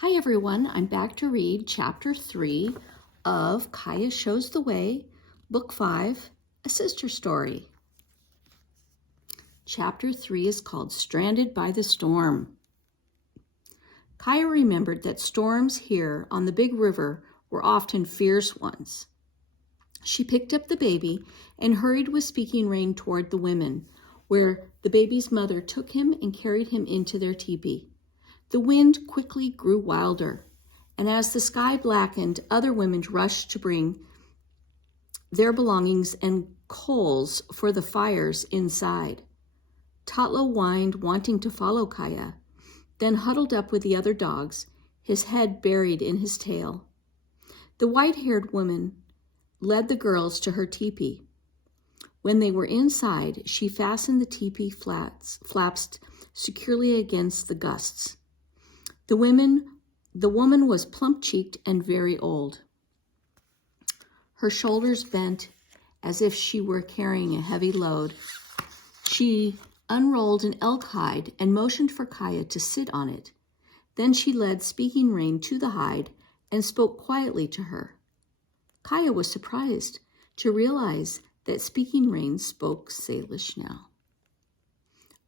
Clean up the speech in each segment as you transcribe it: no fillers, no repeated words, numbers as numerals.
Hi everyone, I'm back to read Chapter 3 of Kaya Shows the Way, Book 5, A Sister Story. Chapter 3 is called Stranded by the Storm. Kaya remembered that storms here on the big river were often fierce ones. She picked up the baby and hurried with Speaking Rain toward the women, where the baby's mother took him and carried him into their teepee. The wind quickly grew wilder, and as the sky blackened, other women rushed to bring their belongings and coals for the fires inside. Tatlo whined, wanting to follow Kaya, then huddled up with the other dogs, his head buried in his tail. The white-haired woman led the girls to her teepee. When they were inside, she fastened the teepee flaps securely against the gusts. The woman was plump-cheeked and very old. Her shoulders bent as if she were carrying a heavy load. She unrolled an elk hide and motioned for Kaya to sit on it. Then she led Speaking Rain to the hide and spoke quietly to her. Kaya was surprised to realize that Speaking Rain spoke Salish now.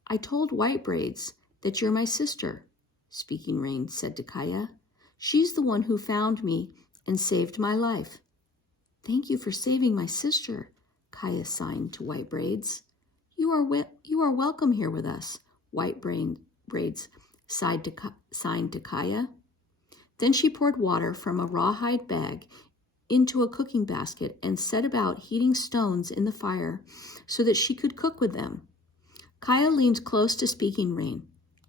"I told White Braids that you're my sister," Speaking Rain said to Kaya. "She's the one who found me and saved my life." "Thank you for saving my sister," Kaya signed to White Braids. You are welcome here with us," White Braids signed to Kaya. Then she poured water from a rawhide bag into a cooking basket and set about heating stones in the fire so that she could cook with them. Kaya leaned close to Speaking Rain.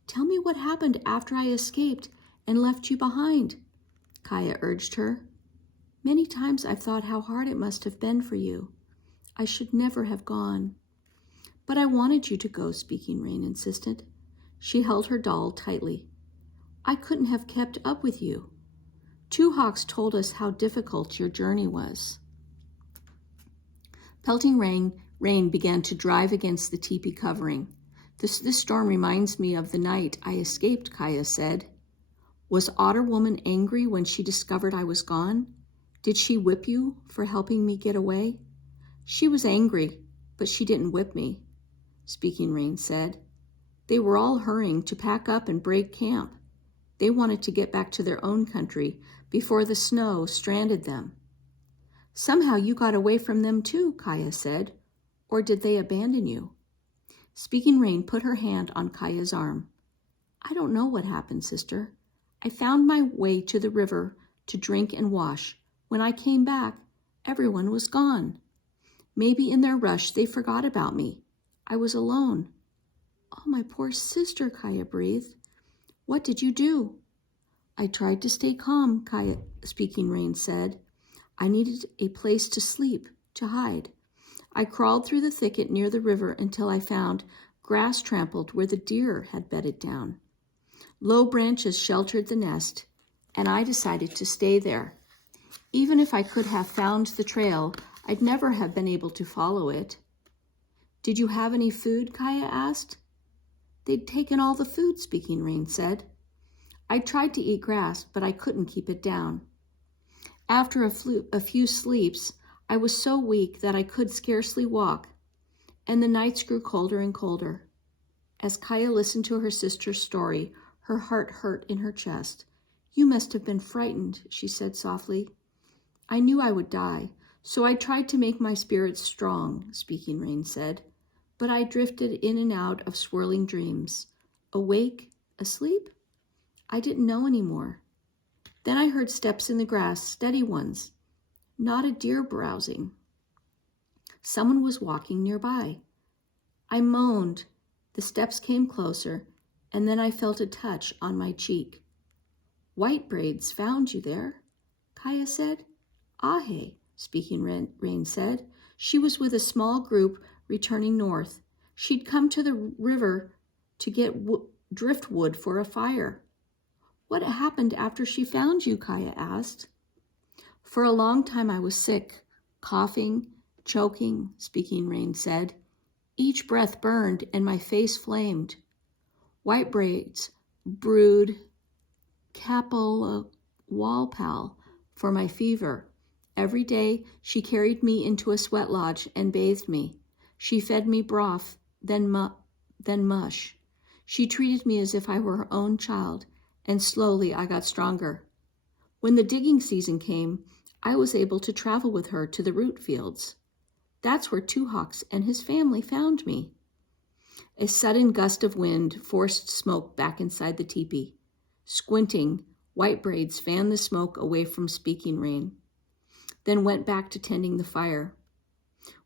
"Tell me what happened after I escaped and left you behind," Kaya urged her. "Many times I've thought how hard it must have been for you. I should never have gone." "But I wanted you to go," Speaking Rain insisted. She held her doll tightly. "I couldn't have kept up with you. Two Hawks told us how difficult your journey was." Pelting rain began to drive against the teepee covering. This storm reminds me of the night I escaped," Kaya said. "Was Otter Woman angry when she discovered I was gone? Did she whip you for helping me get away?" "She was angry, but she didn't whip me," Speaking Rain said. "They were all hurrying to pack up and break camp. They wanted to get back to their own country before the snow stranded them." "Somehow you got away from them too," Kaya said. "Or did they abandon you?" Speaking Rain put her hand on Kaya's arm. "I don't know what happened, sister. I found my way to the river to drink and wash. When I came back, everyone was gone. Maybe in their rush they forgot about me. I was alone." "Oh, my poor sister," Kaya breathed. "What did you do?" "I tried to stay calm," Speaking Rain said. "I needed a place to sleep, to hide. I crawled through the thicket near the river until I found grass trampled where the deer had bedded down. Low branches sheltered the nest, and I decided to stay there. Even if I could have found the trail, I'd never have been able to follow it." "Did you have any food?" Kaya asked. "They'd taken all the food," Speaking Rain said. "I tried to eat grass, but I couldn't keep it down. After a few sleeps, I was so weak that I could scarcely walk, and the nights grew colder and colder." As Kaya listened to her sister's story, her heart hurt in her chest. "You must have been frightened," she said softly. "I knew I would die, so I tried to make my spirits strong," Speaking Rain said. "But I drifted in and out of swirling dreams. Awake, asleep? I didn't know anymore. Then I heard steps in the grass, steady ones. Not a deer browsing. Someone was walking nearby. I moaned. The steps came closer, and then I felt a touch on my cheek." "White Braids found you there," Kaya said. "Ahe," Speaking Rain said. "She was with a small group returning north. She'd come to the river to get driftwood for a fire." "What happened after she found you?" Kaya asked. "For a long time I was sick, coughing, choking," Speaking Rain said. "Each breath burned and my face flamed. White Braids brewed Walpal for my fever. Every day she carried me into a sweat lodge and bathed me. She fed me broth, then mush. She treated me as if I were her own child, and slowly I got stronger. When the digging season came, I was able to travel with her to the root fields. That's where Two Hawks and his family found me. A sudden gust of wind forced smoke back inside the teepee. Squinting, White Braids fanned the smoke away from Speaking Rain, then went back to tending the fire.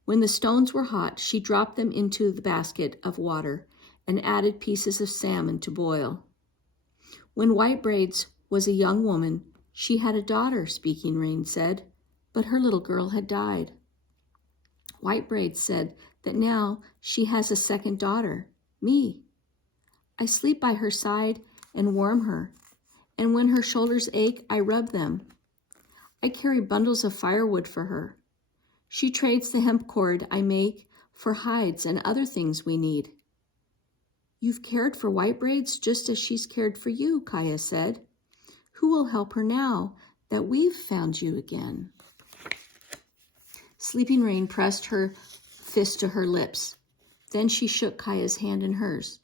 When the stones were hot, she dropped them into the basket of water and added pieces of salmon to boil. When White Braids was a young woman, she had a daughter, Speaking Rain said, but her little girl had died. White Braids said that now she has a second daughter, me. I sleep by her side and warm her, and when her shoulders ache, I rub them. I carry bundles of firewood for her. She trades the hemp cord I make for hides and other things we need. You've cared for White Braids just as she's cared for you, Kaya said. Who will help her now that we've found you again? Speaking Rain pressed her fist to her lips. Then she shook Kaya's hand in hers.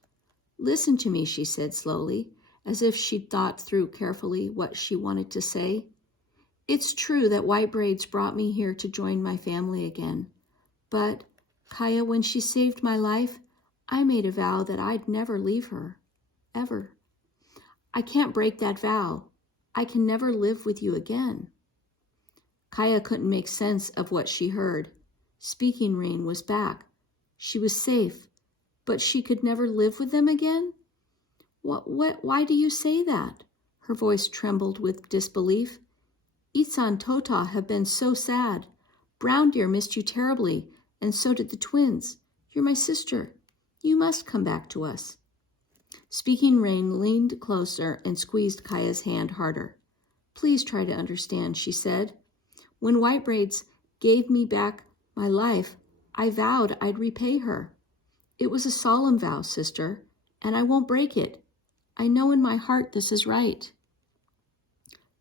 Listen to me, she said slowly, as if she'd thought through carefully what she wanted to say. It's true that White Braids brought me here to join my family again. But, Kaya, when she saved my life, I made a vow that I'd never leave her, ever. I can't break that vow. I can never live with you again. Kaya couldn't make sense of what she heard. Speaking Rain was back. She was safe, but she could never live with them again? Why do you say that? Her voice trembled with disbelief. Itsan Tota have been so sad. Brown Deer missed you terribly, and so did the twins. You're my sister. You must come back to us. Speaking Rain leaned closer and squeezed Kaya's hand harder. Please try to understand, she said. When White Braids gave me back my life, I vowed I'd repay her. It was a solemn vow, sister, and I won't break it. I know in my heart this is right.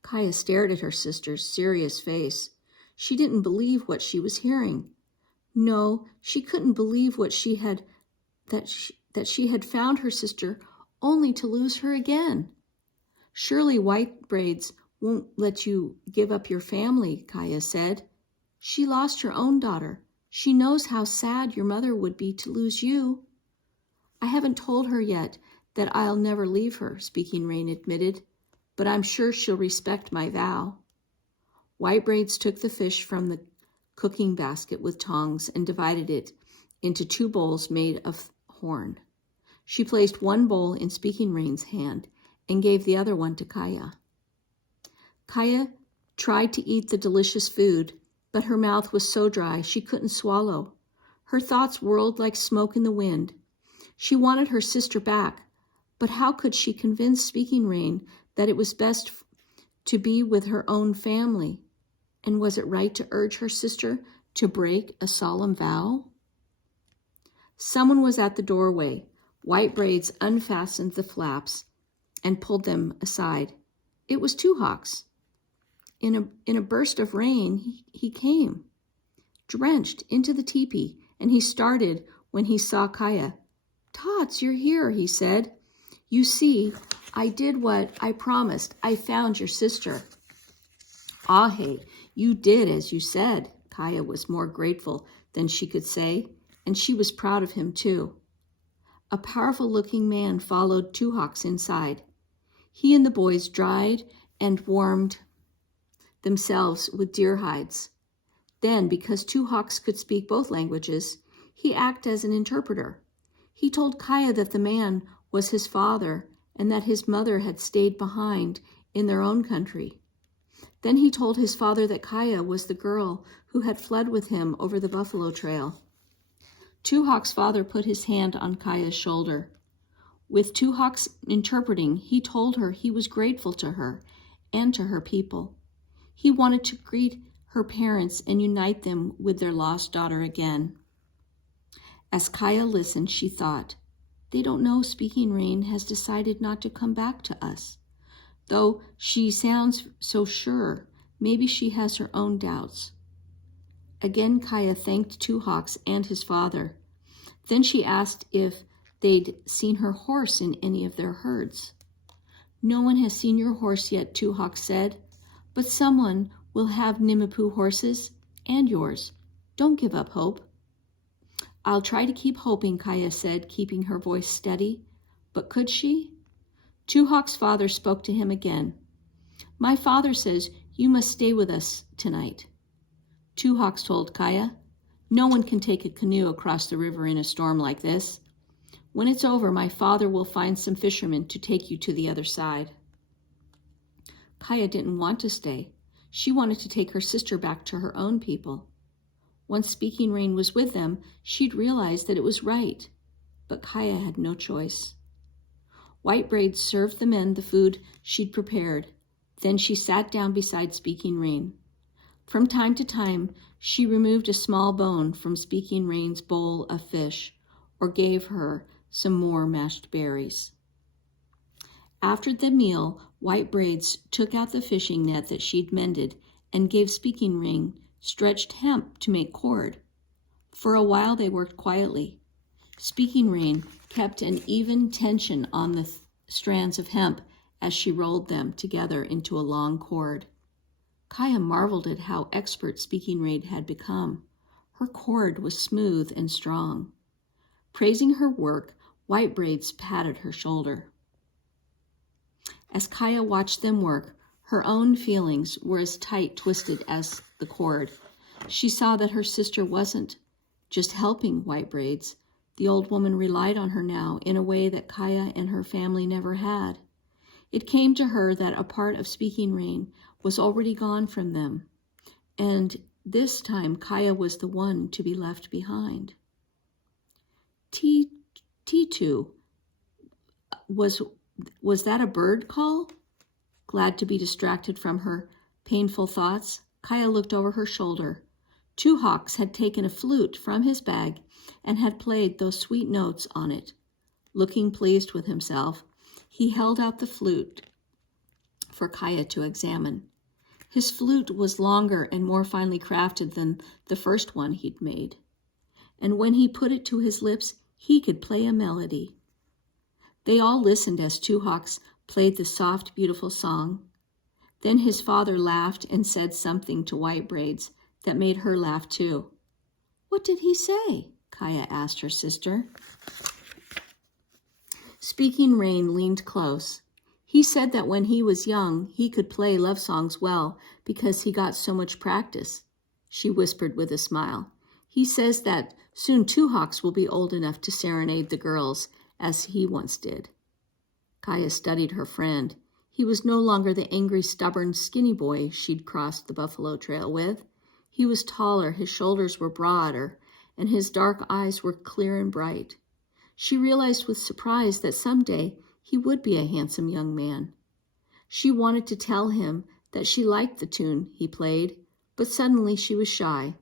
Kaya stared at her sister's serious face. She didn't believe what she was hearing. No, she couldn't believe that she had found her sister only to lose her again. Surely White Braids won't let you give up your family, Kaya said. She lost her own daughter. She knows how sad your mother would be to lose you. I haven't told her yet that I'll never leave her, Speaking Rain admitted, but I'm sure she'll respect my vow. White Braids took the fish from the cooking basket with tongs and divided it into 2 bowls made of horn. She placed one bowl in Speaking Rain's hand and gave the other one to Kaya. Kaya tried to eat the delicious food, but her mouth was so dry she couldn't swallow. Her thoughts whirled like smoke in the wind. She wanted her sister back, but how could she convince Speaking Rain that it was best to be with her own family? And was it right to urge her sister to break a solemn vow? Someone was at the doorway. White Braids unfastened the flaps and pulled them aside. It was Two Hawks. In a burst of rain, he came, drenched, into the teepee, and he started when he saw Kaya. Tots, you're here, he said. You see, I did what I promised. I found your sister. Ahe, you did as you said. Kaya was more grateful than she could say, and she was proud of him too. A powerful-looking man followed Two Hawks inside. He and the boys dried and warmed themselves with deer hides. Then, because Two Hawks could speak both languages, he acted as an interpreter. He told Kaya that the man was his father and that his mother had stayed behind in their own country. Then he told his father that Kaya was the girl who had fled with him over the buffalo trail. Two Hawks' father put his hand on Kaya's shoulder. With Two Hawks interpreting, he told her he was grateful to her and to her people. He wanted to greet her parents and unite them with their lost daughter again. As Kaya listened, she thought, they don't know Speaking Rain has decided not to come back to us. though she sounds so sure. Maybe she has her own doubts. Again, Kaya thanked Two Hawks and his father. Then she asked if they'd seen her horse in any of their herds. No one has seen your horse yet, Two Hawks said, but someone will have Nimipoo horses and yours. Don't give up hope. I'll try to keep hoping, Kaya said, keeping her voice steady. But could she? Two Hawks' father spoke to him again. My father says you must stay with us tonight. Two Hawks told Kaya, no one can take a canoe across the river in a storm like this. When it's over, my father will find some fishermen to take you to the other side. Kaya didn't want to stay. She wanted to take her sister back to her own people. Once Speaking Rain was with them, she'd realized that it was right. But Kaya had no choice. White Braid served the men the food she'd prepared. Then she sat down beside Speaking Rain. From time to time, she removed a small bone from Speaking Rain's bowl of fish, or gave her some more mashed berries. After the meal, White Braids took out the fishing net that she'd mended and gave Speaking Rain stretched hemp to make cord. For a while they worked quietly. Speaking Rain kept an even tension on the strands of hemp as she rolled them together into a long cord. Kaya marveled at how expert Speaking Rain had become. Her cord was smooth and strong. Praising her work, White Braids patted her shoulder. As Kaya watched them work, her own feelings were as tight twisted as the cord. She saw that her sister wasn't just helping White Braids. The old woman relied on her now in a way that Kaya and her family never had. It came to her that a part of Speaking Rain was already gone from them, and this time Kaya was the one to be left behind. T2, was that a bird call? Glad to be distracted from her painful thoughts, Kaya looked over her shoulder. Two Hawks had taken a flute from his bag and had played those sweet notes on it. Looking pleased with himself, he held out the flute for Kaya to examine. His flute was longer and more finely crafted than the first one he'd made, and when he put it to his lips, he could play a melody. They all listened as Two Hawks played the soft, beautiful song. Then his father laughed and said something to White Braids that made her laugh too. What did he say? Kaya asked her sister. Speaking Rain leaned close. He said that when he was young, he could play love songs well because he got so much practice, she whispered with a smile. He says that soon Two Hawks will be old enough to serenade the girls as he once did. Kaya studied her friend. He was no longer the angry, stubborn, skinny boy she'd crossed the buffalo trail with. He was taller, his shoulders were broader, and his dark eyes were clear and bright. She realized with surprise that someday he would be a handsome young man. She wanted to tell him that she liked the tune he played, but suddenly she was shy.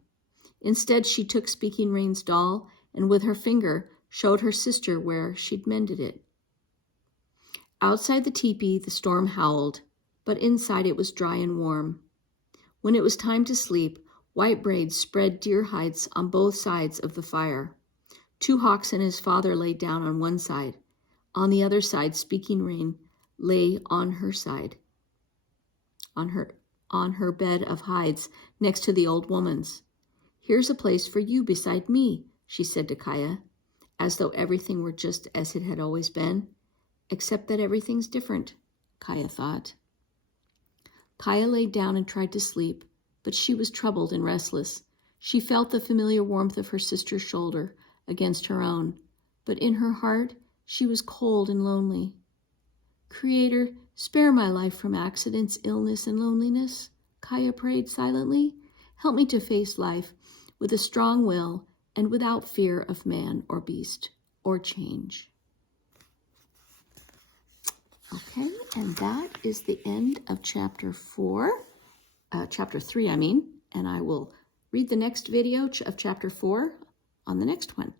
Instead, she took Speaking Rain's doll and with her finger showed her sister where she'd mended it. Outside the teepee, the storm howled, but inside it was dry and warm. When it was time to sleep, White Braids spread deer hides on both sides of the fire. Two Hawks and his father lay down on one side. On the other side, Speaking Rain lay on her side, on her bed of hides next to the old woman's. Here's a place for you beside me, she said to Kaya, as though everything were just as it had always been, except that everything's different, Kaya thought. Kaya lay down and tried to sleep, but she was troubled and restless. She felt the familiar warmth of her sister's shoulder against her own, but in her heart, she was cold and lonely. Creator, spare my life from accidents, illness, and loneliness, Kaya prayed silently. Help me to face life with a strong will and without fear of man or beast or change. Okay, and that is the end of chapter 3, and I will read the next video of chapter 4 on the next one.